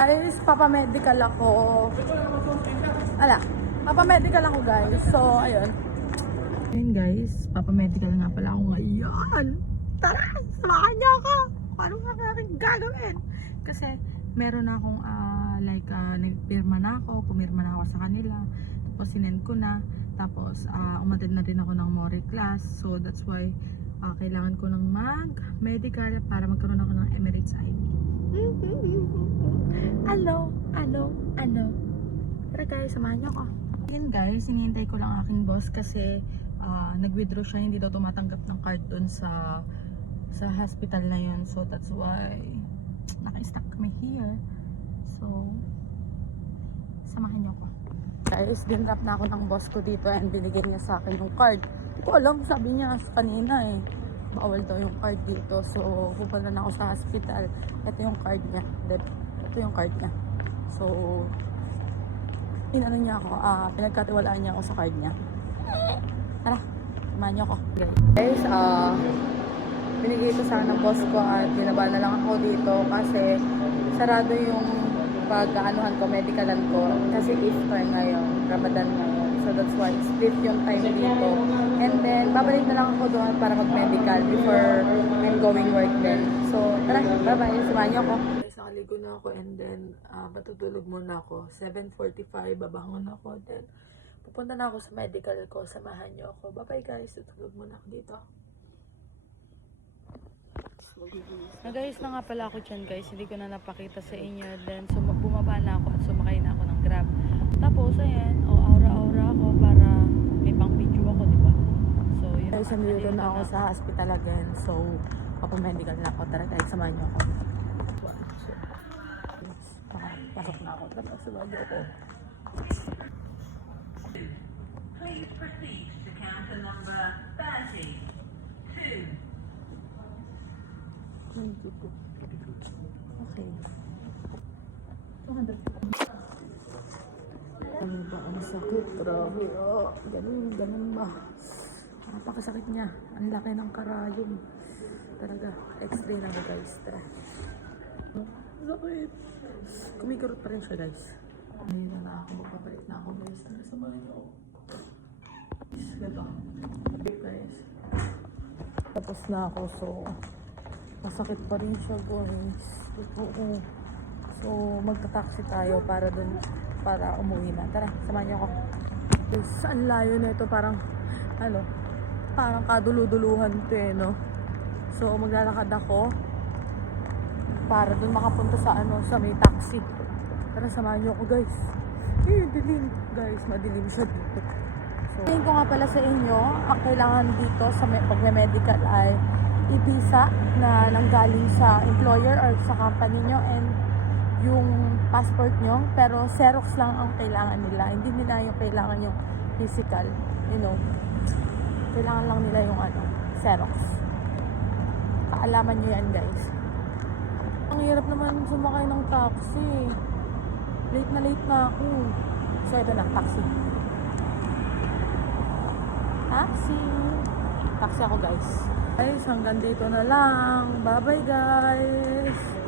Guys, papamedical ako. Papamedical ako guys. So, ayun. Ayun guys, papamedical nga pala ako ngayon. Tara, samahan niyo ako. Paano nga natin gagawin? Kasi, meron na akong, nagpirma na ako. Pumirma na ako sa kanila. Tapos, sinend ko na. Tapos, umatid na rin ako ng Mori class. So, that's why, kailangan ko ng mag-medical para magkaroon ako ng Emirates ID. Ano? Tara guys, samahan niyo ako. Yun guys, hinihintay ko lang aking boss kasi nag-withdraw siya, hindi daw tumatanggap ng card dun sa hospital na yun. So that's why naka-stuck kami here. So samahan niyo ako. Guys, dinrap na ako ng boss ko dito and binigay niya sa akin yung card. Hindi ko alam, sabi niya kanina bawal daw yung card dito. So pupunta na ako sa hospital. Ito yung card niya. Ito yung card niya. So inano niya ako, pinagkatiwalaan niya ako sa card niya. Tara, samahan niyo ako. Guys, binigay ko sana ng boss ko at binaba na lang ako dito kasi sarado yung pag-aanuhan ko, medicalan ko. Kasi Easter ngayon, Ramadan ngayon. So that's why split yung time dito. And then, babalik na lang ako doon para mag-medical before I'm going work then. So, tara, bye-bye. Samahan niyo ako. Nakaligo na ako and then matutulog muna ako. 7:45, babangon ako. Then, pupunta na ako sa medical ko. Samahan niyo ako. Bye-bye guys. Tutulog muna ako dito. Guys, na nga pala ako dyan guys. Hindi ko na napakita sa inyo. Then, bumaba na ako at sumakay na ako ng Grab. Tapos, ayan. Aura-aura ako para may pang video ako, diba? So, yun. Guys, nandito na ako sa hospital again. So, papamedical na ako. Tara guys, samahan niyo ako. Pasok na ako. Tapos sumagi ako. Please proceed to counter number 32. Okay. 200. Ano ba ang sakit? Grabe. Ganun ba? Napakasakit niya. Ang laki ng karayom. Talaga. X-ray na ako guys. Tara. Sakit. Kumikirot pa rin siya guys. Ngayon na ako, magpapalit na ako guys. Tara, samahan niyo ako. Ganito. Guys. Tapos na ako, so masakit pa rin siya guys. So magta-taxi tayo para umuwi na. Tara, samahan niyo ako. Guys, ang layo na ito. Parang kadulu-duluhan ito no. So maglalakad ako para dun makapunta sa may taxi. Tara, samahan niyo ako guys. Dilim. Guys, madilim siya dito. So, sabihin ko nga pala sa inyo, ang kailangan dito sa pag-medical ay i-visa na nanggaling sa employer or sa company nyo and yung passport nyo. Pero Xerox lang ang kailangan nila. Hindi nila yung kailangan yung physical. Kailangan lang nila yung Xerox. Kaalaman nyo yan guys. Ang hirap naman sumakay ng taxi. Late na ako. So, ito na, taxi. Taxi ako guys. Guys, hanggang dito na lang. Bye-bye guys.